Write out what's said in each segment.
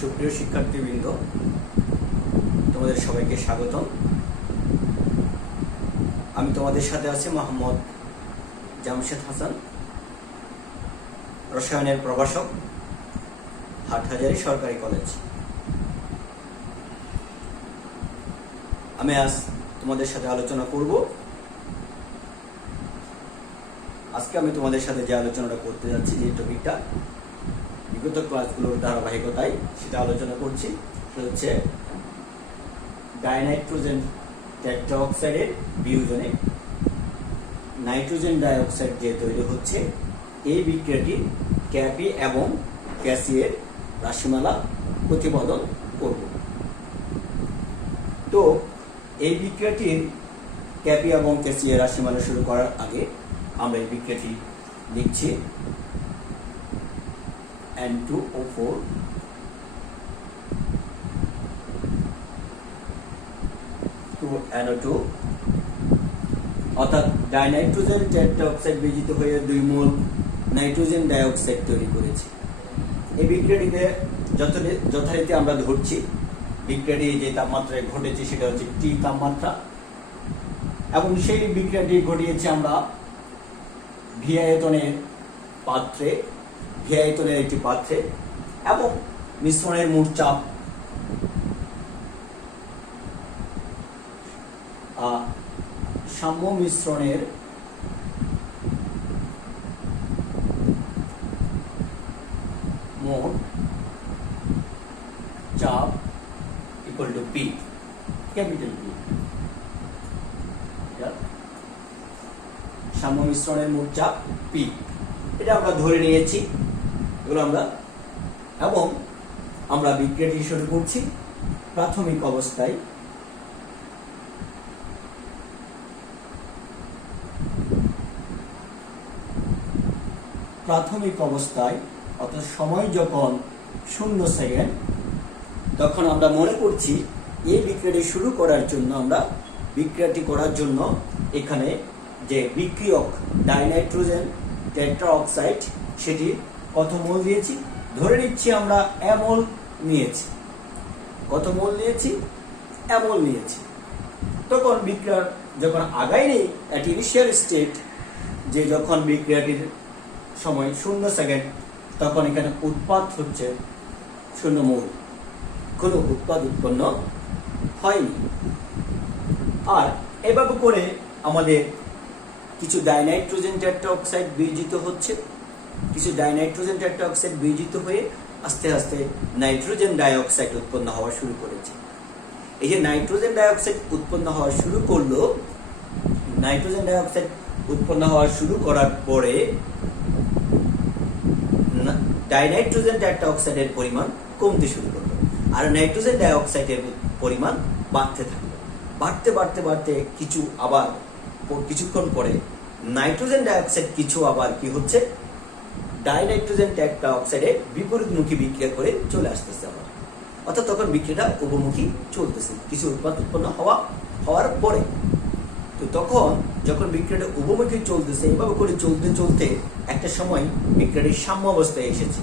সুপ্রিয় শিক্ষার্থীবৃন্দ, তোমাদের সবাইকে স্বাগতম। আমি তোমাদের সাথে আছি মোহাম্মদ জামশেদ হাসান, রসায়নের প্রভাষক, হাটহাজারী সরকারি কলেজ। আমি আজ তোমাদের সাথে আলোচনা করব। আজকে আমি তোমাদের সাথে যে আলোচনাটা করতে যাচ্ছি, যে টপিকটা বিগত ক্লাসগুলোর ধারাবাহিকতায় সেটা আলোচনা করছি, সেটা হচ্ছে ডাইনাইট্রোজেন টেট্রাঅক্সাইডের বিয়োজনে নাইট্রোজেন ডাইঅক্সাইড যে তৈরি হচ্ছে, এই বিক্রিয়াটি ক্যাপি এবং ক্যাসিয়ের রাশিমালা প্রতিপাদন করব। তো এই বিক্রিয়াটির ক্যাপি এবং ক্যাসিয়ের রাশিমালা শুরু করার আগে আমরা এই বিক্রিয়াটি লিখছি N2O4 2NO2, অর্থাৎ ডাইনাইট্রোজেন টেট্রাঅক্সাইড বিয়োজিত হয়ে 2 মোল নাইট্রোজেন ডাইঅক্সাইড তৈরি করেছে। এই বিক্রিয়াটিতে যথারীতি আমরা ধরছি বিক্রিয়াটি যে তাপমাত্রায় ঘটেছে সেটা হচ্ছে T তাপমাত্রা, এবং সেই বিক্রিয়াটি ঘটিয়েছি আমরা ভি আয়তনের একটি পাত্রে, এবং মিশ্রণের মোট চাপ সাম্য মিশ্রণের মোট চাপ equal to P, capital P. সাম্য মিশ্রণের মোট চাপ পি, এটা আমরা ধরে নিয়েছি এগুলো আমরা, এবং আমরা বিক্রিয়াটি শুরু করছি। প্রাথমিক অবস্থায় অর্থাৎ সময় যখন 0 সেকেন্ড, তখন আমরা মনে করছি এই বিক্রিয়াটি শুরু করার জন্য এখানে যে বিক্রিয়ক ডাইনাইট্রোজেন টেট্রাঅক্সাইড সেটি কত মোল দিয়েছি, ধরে নিচ্ছি আমরা অ্যামোল নিয়েছি। কত মোল নিয়েছি? অ্যামোল নিয়েছি। তখন বিক্রিয়া যখন আগায়নি অ্যাট ইনিশিয়াল স্টেট, যে যখন বিক্রিয়াটির সময় 0 সেকেন্ড, তখন এখানে উৎপাদ হচ্ছে 0 মোল, কোনো উৎপাদ উৎপন্ন হয়নি। আর এভাবে করে আমাদের কিছু ডাইনাইট্রোজেন টেট্রাঅক্সাইড বিয়োজিত হচ্ছে, কিছু ডাইনাইট্রোজেন টেট্রাঅক্সাইড বিয়োজিত হয়ে আস্তে আস্তে নাইট্রোজেন ডাইঅক্সাইড উৎপন্ন হওয়া শুরু করেছে। এই যে নাইট্রোজেন ডাইঅক্সাইড উৎপন্ন হওয়া শুরু করলো, নাইট্রোজেন ডাইঅক্সাইড উৎপন্ন হওয়া শুরু করার পরে ডাইনাইট্রোজেন টেট্রাঅক্সাইডের পরিমাণ কমতে শুরু করলো, আর নাইট্রোজেন ডাইঅক্সাইডের পরিমাণ বাড়তে থাকলো। বাড়তে কিছুক্ষণ পরে নাইট্রোজেন ডাইঅক্সাইড আবার কি হচ্ছে, ডাইনাইট্রোজেন টেট্রাঅক্সাইডে বিপরীতমুখী বিক্রিয়া করে চলে আসতেছে আবার, অর্থাৎ তখন বিক্রিয়াটা উভমুখী চলতেছে কিছু উৎপাদ উৎপন্ন হওয়ার পরে। তো তখন যখন বিক্রিয়াটা উভমুখী চলতেছে, এভাবে করে চলতে একটা সময় বিক্রিয়াটি সাম্য অবস্থায় এসেছে।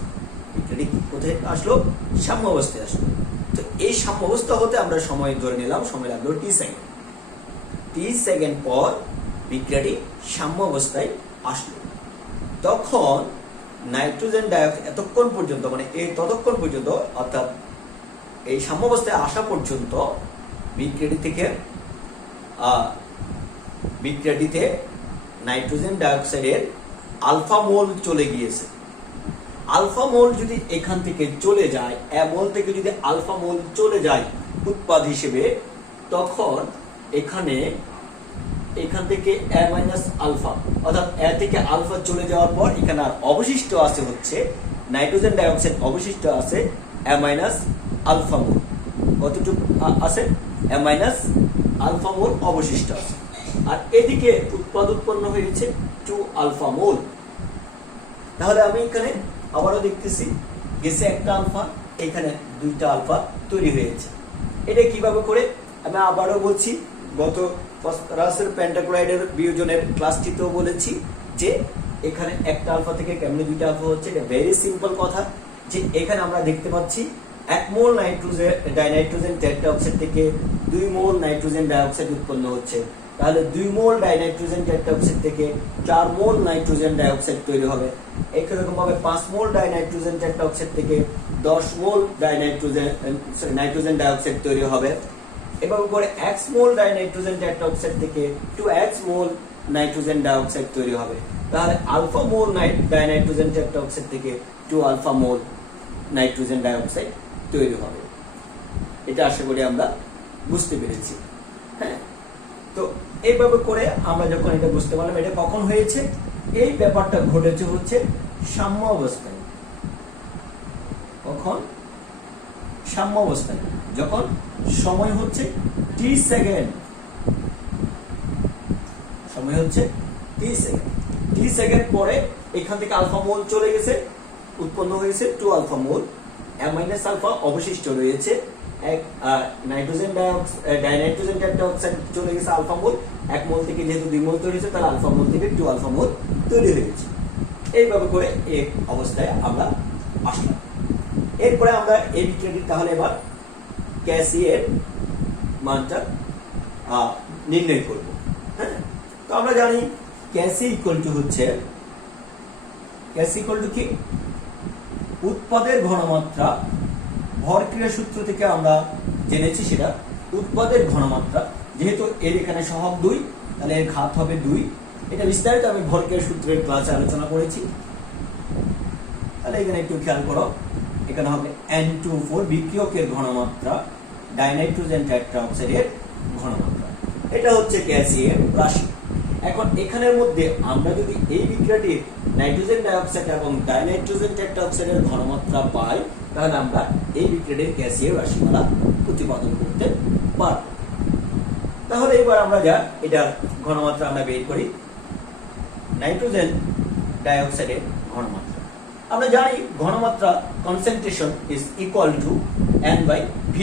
বিক্রিয়াটি কোথায় আসলো? সাম্য অবস্থায় আসলো। তো এই সাম্য অবস্থা হতে আমরা সময় ধরে নিলাম, সময় লাগলো T সেকেন্ড। T সেকেন্ড পর বিক্রিয়াটি সাম্য অবস্থায় আসলো। তখন নাইট্রোজেন ডাইঅক্সাইড ততক্ষণ পর্যন্ত অর্থাৎ এই সাম্য অবস্থায় আসা পর্যন্ত বিক্রিয়াটিতে নাইট্রোজেন ডাইঅক্সাইডের আলফা মোল চলে গিয়েছে। আলফা মোল যদি এখান থেকে চলে যায়, অ্যামোল থেকে যদি আলফা মোল চলে যায় উৎপাদ হিসেবে, তখন এখান থেকে A মাইনাস আলফা, অর্থাৎ A থেকে আলফা চলে যাওয়ার পর এখানে আর অবশিষ্ট আছে হচ্ছে নাইট্রোজেন ডাইঅক্সাইড, অবশিষ্ট আছে A মাইনাস আলফা মোল। কতটুকু আছে? A মাইনাস আলফা মোল অবশিষ্ট আছে। আর এদিকে উৎপন্ন হয়েছে 2 আলফা মোল। তাহলে আমি এখানে আবারও দেখতেছি, গেছে একটা আলফা, এখানে 2টা আলফা তৈরি হয়েছে। এটা কিভাবে করে আমি আবারও বলছি, গত ফসফরাসের পেন্টাক্লোরাইডের বিয়োজনের ক্লাসটিতেও বলেছি যে এখানে একটা আলফা থেকে কেমনে 2টা আলফা হচ্ছে। এটা ভেরি সিম্পল কথা, যে এখানে আমরা দেখতে পাচ্ছি 1 মোল ডাইনাইট্রোজেন টেট্রাঅক্সাইড থেকে 2 মোল নাইট্রোজেন ডাইঅক্সাইড উৎপন্ন হচ্ছে, তাহলে 2 মোল ডাইনাইট্রোজেন টেট্রাঅক্সাইড থেকে 4 মোল নাইট্রোজেন ডাইঅক্সাইড তৈরি হবে। একই রকম ভাবে 5 মোল ডাইনাইট্রোজেন টেট্রাঅক্সাইড থেকে 10 মোল নাইট্রোজেন ডাইঅক্সাইড তৈরি হবে। এভাবে করে x মোল ডাইনাইট্রোজেন টেট্রাঅক্সাইড থেকে 2x মোল নাইট্রোজেন ডাইঅক্সাইড তৈরি হবে, তাহলে আলফা মোল ডাইনাইট্রোজেন টেট্রাঅক্সাইড থেকে 2 আলফা মোল নাইট্রোজেন ডাইঅক্সাইড তৈরি হবে। এটা আশা করি আমরা বুঝতে পেরেছি। হ্যাঁ, তো এইভাবে করে আমরা যখন এটা বুঝতে পারলাম এটা কখন হয়েছে, এই ব্যাপারটা ঘটেছে হচ্ছে সাম্য অবস্থায়। কখন? সাম্য অবস্থায়, যখন সময় হচ্ছে t সেকেন্ড, সময় হচ্ছে t সেকেন্ড। t সেকেন্ড পরে এখান থেকে আলফা মোল চলে গেছে, উৎপন্ন হয়েছে 2 আলফা মোল, মাইনাস আলফা অবশিষ্ট রয়েছে, ডাইনাইট্রোজেন টেট্রাঅক্সাইড চলে গেছে আলফা মোল, 1 মোল থেকে যেহেতু 2 মোল তৈরি হয়েছে তাহলে আলফা মোল থেকে 2 আলফা মোল তৈরি হয়েছে। এইভাবে করে এই অবস্থায় আমরা আসলাম। এরপরে আমরা এই বিক্রিয়াটির তাহলে এবার ক্যাসি এর মানটা নির্ণয় করব। হ্যাঁ, তো আমরা জানি ক্যাসি ইকুয়াল টু হচ্ছে, ক্যাসি ইকুয়াল টু কি? উৎপাদের ঘনমাত্রা, ভরক্রিয়া সূত্র থেকে আমরা জেনেছি সেটা উৎপাদের ঘনমাত্রা, যেহেতু এর এখানে সহগ 2 তাহলে এর ঘাত হবে 2। এটা বিস্তারিত আমি ভরক্রিয়া সূত্রের ক্লাসে আলোচনা করেছি। তাহলে এখানে একটু খেয়াল করো, এখানে হবে N2O4 বিক্রিয়কের ঘনমাত্রা, ডাইনাইট্রোজেন টেট্রাঅক্সাইডের ঘনমাত্রা। এটা হচ্ছে ক্যাসি এর রাশি। এখন এখানের মধ্যে আমরা যদি এই বিক্রিয়াটির নাইট্রোজেন ডাইঅক্সাইড এবং ডাইনাইট্রোজেন টেট্রাঅক্সাইডের ঘনমাত্রা পাই, তাহলে আমরা এই বিক্রিয়াটির ক্যাসি এর রাশিমালা প্রতিপাদন করতে পারব। তাহলে এবার আমরা যা এটার ঘনমাত্রা আমরা বের করি, নাইট্রোজেন ডাইঅক্সাইডের ঘনমাত্রা। আমরা জানি ঘনমাত্রা concentration is equal two N/V।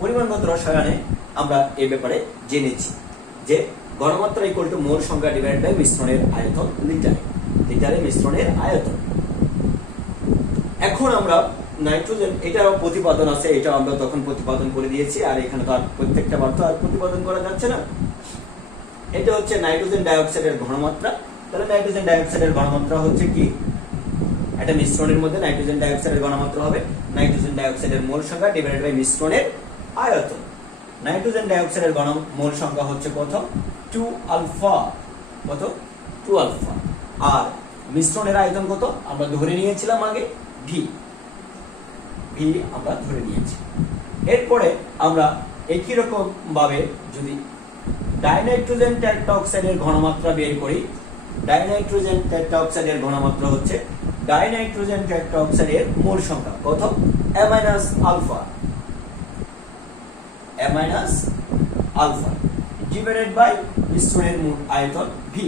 পরিমাণগত রসায়নে আমরা এই ব্যাপারে জেনেছি যে ঘনমাত্রা ইকুয়াল টু মোল সংখ্যা ডিভাইড বাই মিশ্রণের আয়তন লিটারে, লিটারে মিশ্রণের আয়তন। এখন আমরা নাইট্রোজেন, এটাও প্রতিপাদন আছে, এটা আমরা তখন প্রতিপাদন করে দিয়েছি, আর এখানে তো আর প্রত্যেকটা বার তো আর প্রতিপাদন করা যাচ্ছে না। এটা হচ্ছে নাইট্রোজেন ডাইঅক্সাইডের ঘনমাত্রা। তাহলে নাইট্রোজেন ডাইঅক্সাইডের ঘনমাত্রা হচ্ছে কি, একটা মিশ্রণের মধ্যে নাইট্রোজেন ডাইঅক্সাইডের ঘনমাত্রা হবে নাইট্রোজেন ডাইঅক্সাইডের মোল সংখ্যা ডিভাইডেড বাই মিশ্রণের আয়তন। নাইট্রোজেন ডাইঅক্সাইডের মোল সংখ্যা হচ্ছে কত? 2 আলফা। কত? 2 আলফা। আর মিশ্রণের আয়তন কত? আমরা ধরে নিয়েছিলাম আগে ভি, ভি আমরা ধরে নিয়েছি। এরপরে আমরা একই রকম ভাবে যদি ডাইনাইট্রোজেন টেট্রাঅক্সাইডের ঘনমাত্রা বের করি, ডাইনাইট্রোজেন টেট্রাঅক্সাইডের ঘনমাত্রা হচ্ছে ডাইনাইট্রোজেন টেট্রাঅক্সাইডের মোল সংখ্যা কত? A minus alpha, A minus alpha divided by মিশ্রণের মোট আয়তন ভি।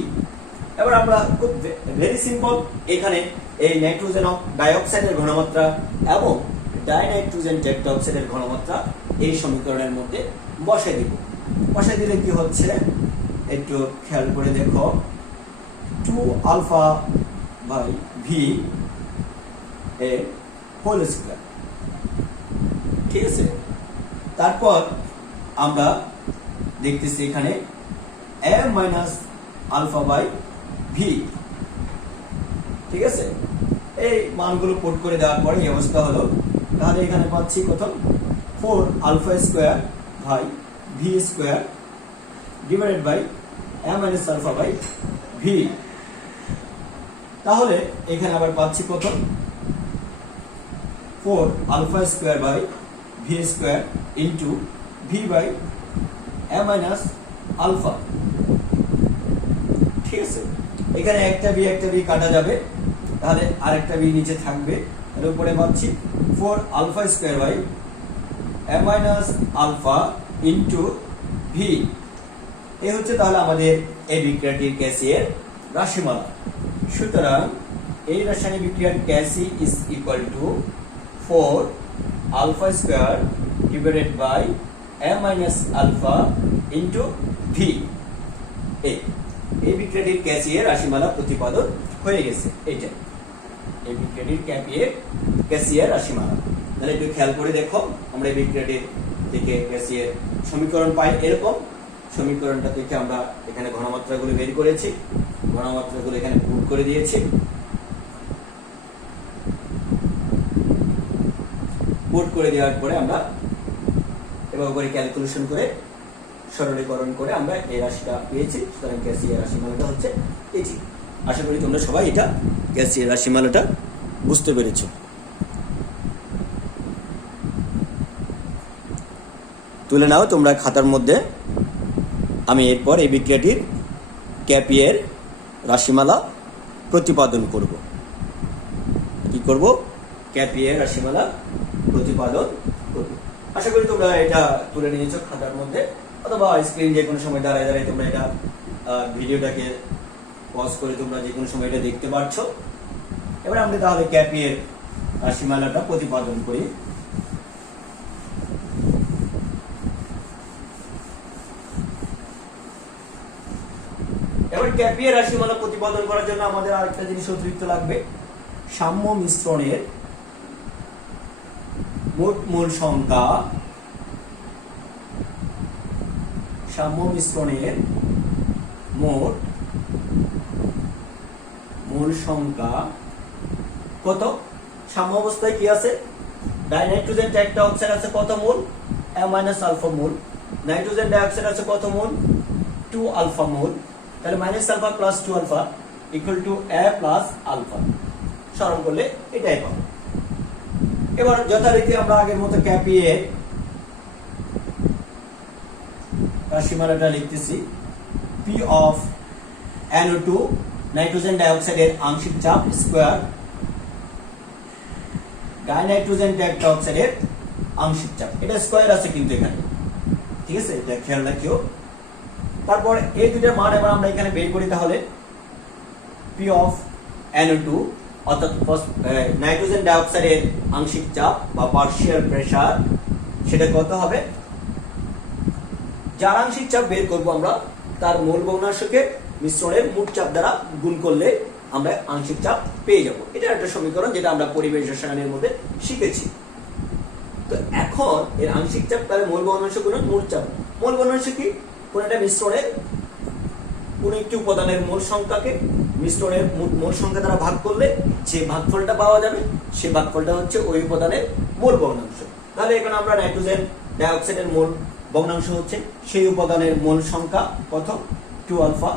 এবার আমরা খুব ভেরি সিম্পল, এখানে এই নাইট্রোজেন ডাইঅক্সাইডের ঘনমাত্রা এবং ডাইনাইট্রোজেন টেট্রাঅক্সাইডের ঘনমাত্রা এই সমীকরণের মধ্যে বসাই দিব। বসাই দিলে কি হচ্ছে একটু খেয়াল করে দেখো, 2 আলফা বাই ভি এর হোল স্কয়ার। ঠিক আছে, তারপর আমরা দেখতেছি এখানে a minus alpha by V. ঠিক আছে, এই মানগুলো পুট করে দেওয়ার পরে এই অবস্থা হলো। তাহলে এখানে পাচ্ছি কত? 4 alpha square by V square divided by a minus alpha by V. তাহলে এখানে আবার পাচ্ছি কত? 4 alpha square by V square into V by a minus alpha. ঠিক আছে, এখানে একটা বি কাটা যাবে, তাহলে আরেকটা বি নিচে থাকবে। এর উপরে পাচ্ছি 4 alpha square by a minus alpha into V. এই হচ্ছে তাহলে আমাদের এই বিক্রিয়াটির ক্যাসি এর রাশিমালা। সুতরাং এই রাসায়নিক বিক্রিয়ার K C is equal to 4 alpha square divided by a minus alpha into V. এই বিক্রিয়াটির ক্যাসি এর রাশিমালা প্রতিপাদন হয়ে গেছে। এইটা এই বিক্রিয়াটির ক্যাসি এর রাশিমালা। তাহলে একটু খেয়াল করে দেখো, আমরা এই বিক্রিয়াটি থেকে গ্যাসীয় সমীকরণ পাই এরকম। সমীকরণটা থেকে আমরা এখানে ঘনমাত্রাগুলো বের করেছি, ঘনমাত্রাগুলো এখানে পুট করে দিয়েছি। পুট করে দেওয়ার পরে আমরা এভাবে করে ক্যালকুলেশন করে সরলীকরণ করে আমরা এই রাশিটা পেয়েছি। সুতরাং গ্যাসীয় রাশিমালাটা হচ্ছে এটি। আশা করি তোমরা সবাই এটা গ্যাসীয় রাশিমালাটা বুঝতে পেরেছো। তুলে নাও তোমরা খাতার মধ্যে। আমি এরপর এই বিক্রিয়াটির ক্যাপিয়ের রাশিমালা প্রতিপাদন করব। কি করব? ক্যাপিয়ের রাশিমালা প্রতিপাদন করব। আশা করি তোমরা এটা তুলে নিয়েছো খাতার মধ্যে, অথবা স্ক্রিন যে কোনো সময় দাঁড়ায় দাঁড়ায় তোমরা এটা ভিডিওটাকে পজ করে তোমরা যে কোনো সময় এটা দেখতে পারছো। এবার আমরা তাহলে ক্যাপিয়ের রাশিমালাটা প্রতিপাদন করি। এবার ক্যাপিয়ের রাশিমালা প্রতিপাদন করার জন্য আমাদের আরেকটা জিনিস অতিরিক্ত লাগবে। সাম্য মিশ্রণের মোট মোল সংখ্যা, সাম্য মিশ্রণের মোট মোল সংখ্যা কত? সাম্য অবস্থায় কি আছে? ডাইনাইট্রোজেন টেট্রাঅক্সাইড আছে কত মোল? A- mole. নাইট্রোজেন ডাইঅক্সাইড আছে কত মোল? 2 মোল। তাহলে -α + 2α = A+α। সরল করলে এটাই পাবো। এবার যথারীতি আমরা আগের মতো ক্যাপিয়ের রাশিমালাটা লিখতেছি। P of NO2 নাইট্রোজেন ডাইঅক্সাইডের আংশিক চাপ স্কয়ার ডাইনাইট্রোজেন টেট্রাঅক্সাইডের আংশিক চাপ। এটা স্কয়ার আছে কিন্তু এখানে, ঠিক আছে? এটা খেয়াল রাখিও। তারপর এই দুইটার মান এবার আমরা এখানে বের করি। তাহলে P of NO2 অর্থাৎ নাইট্রোজেন ডাইঅক্সাইডের আংশিক চাপ বা পার্শিয়াল প্রেসার, সেটা কত হবে? যার আংশিক চাপ বের করব আমরা, তার মোল ভগ্নাংশকে মিশ্রণের মোট চাপ দ্বারা গুণ করলে আমরা আংশিক চাপ পেয়ে যাব। এটা একটা সমীকরণ যেটা আমরা পরিবেশ রসায়নের মধ্যে শিখেছি। তো এখন এর আংশিক চাপ তাহলে মোল ভগ্নাংশ গুণন মোট চাপ। মোল ভগ্নাংশ কি? কোন একটা মিশ্রণের কোন একটি উপাদানের মোল সংখ্যাকে মিশ্রণের মোল সংখ্যা দ্বারা ভাগ করলে যে ভাগফলটা পাওয়া যাবে, সেই ভাগফলটা হচ্ছে ওই উপাদানের মোল ভগ্নাংশ। তাহলে এখানে আমরা নাইট্রোজেন ডাইঅক্সাইডের মোল ভগ্নাংশ হচ্ছে সেই উপাদানের মোল সংখ্যা কত? 2α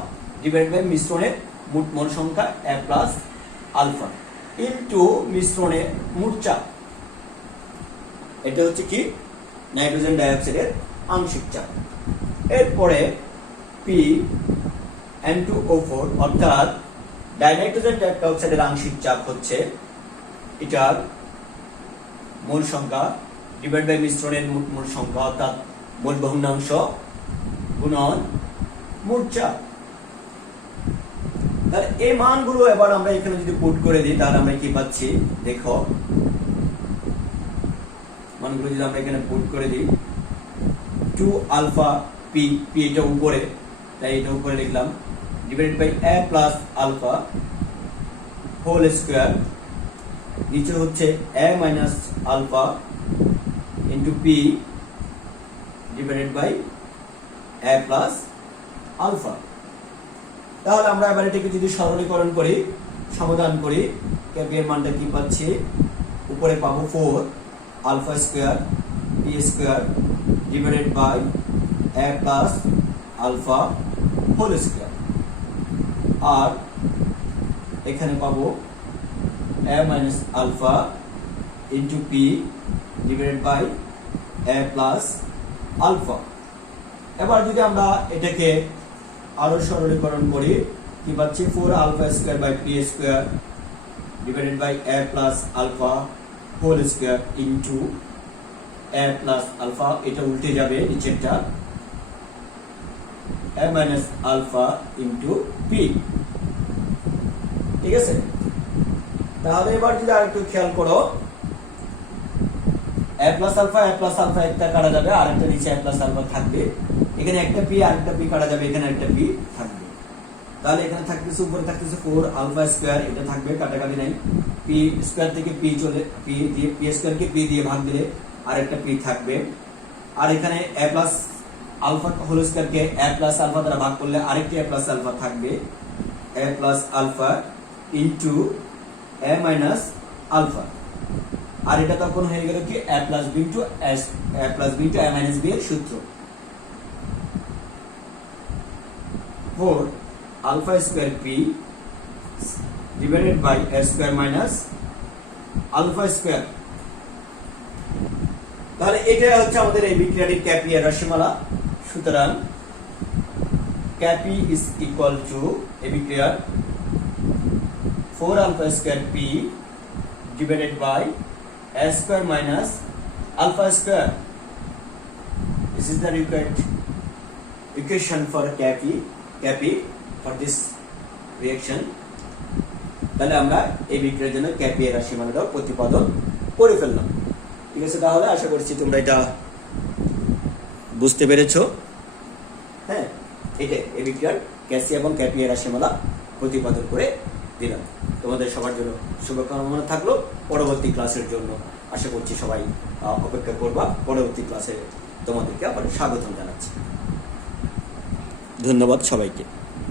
ডিভাইড বাই মিশ্রণের মোট মোল সংখ্যা A+α ইনটু মিশ্রণের মোট চাপ। এটা হচ্ছে কি? নাইট্রোজেন ডাইঅক্সাইডের আংশিক চাপ। এরপরে P(N2O4) অর্থাৎ ডাইনাইট্রোজেন টেট্রাঅক্সাইডের আংশিক চাপ হচ্ছে এটার মোল সংখ্যা ডিভাইড বাই মিশ্রণের মোল সংখ্যা অর্থাৎ মোল ভগ্নাংশ গুণন মোট চাপ। তাহলে এই মানগুলো এবার আমরা এখানে যদি পুট করে দিই তাহলে আমরা কি পাচ্ছি দেখো। মানগুলো যদি আমরা এখানে পুট করে দিই, 2α P এটা উপরে, তাই এটা উপরে লিখলাম, divided by A+α whole square, নিচে হচ্ছে A-α into P divided by A+α। তাহলে আমরা এবার এটাকে যদি সরলীকরণ করি, সমাধান করি, ক্যাপিয়ের মানটা কি পাচ্ছি? উপরে পাবো 4α² P² divided by A+α whole square, আর এখানে পাবো A-α into P divided by A+α। এবার যদি আমরা এটাকে আরো সরলীকরণ করি, কি পাচ্ছি? 4α² by P² divided by A+α whole square into A+α, এটা উল্টে যাবে নিচেরটা, A-α ইনটু P। ঠিক আছে? তাহলে এবার যদি আরেকটু খেয়াল করো, A+α একটা কাটা যাবে, আরেকটা নিচে A+α থাকবে, এখানে একটা P আরেকটা P কাটা যাবে, এখানে একটা P থাকবে। তাহলে এখানে থাকতেছে উপরে থাকতেছে 4 আলফা স্কয়ার, এটা থাকবে, কাটাকাটি নাই। পি স্কয়ার থেকে পি চলে, পি দিয়ে পি স্কয়ার কে পি দিয়ে ভাগ দিলে আরেকটা পি থাকবে। আর এখানে এ প্লাস আলফা হোল স্কয়ার কে এ প্লাস আলফা দ্বারা ভাগ করলে আরেকটি এ প্লাস আলফা থাকবে, এ plus alpha into a minus alpha. আর এটা তখন হয়ে গেল কি এ plus B into S, A plus B into a minus B এর সূত্র। 4 alpha square p divided by a square minus alpha square। তাহলে এটা হচ্ছে আমাদের এই বিক্রিয়াটির ক্যাপিয়ার রাশিমালা। সুতরাং ক্যাপি ইজ ইকুয়াল টু এই বিক্রিয়ার 4 alpha square p divided by a square minus alpha square. This is the required equation for ক্যাপি for this reaction। তাহলে আমরা এই বিক্রিয়ার জন্য ক্যাপি এর রাশিমালাটাও প্রতিপাদন করে ফেললাম। ঠিক আছে, তাহলে আশা করছি তোমরা এটা বুঝতে পেরেছো। হ্যাঁ, এটা এই বিক্রিয়ার ক্যাসি এবং ক্যাপি এর রাশিমালা প্রতিপাদন করে দিলাম। তোমাদের সবার জন্য শুভকামনা থাকলো পরবর্তী ক্লাসের জন্য। আশা করছি সবাই অপেক্ষা করবা। পরবর্তী ক্লাসে তোমাদেরকে আবার স্বাগতম জানাচ্ছি। ধন্যবাদ সবাইকে।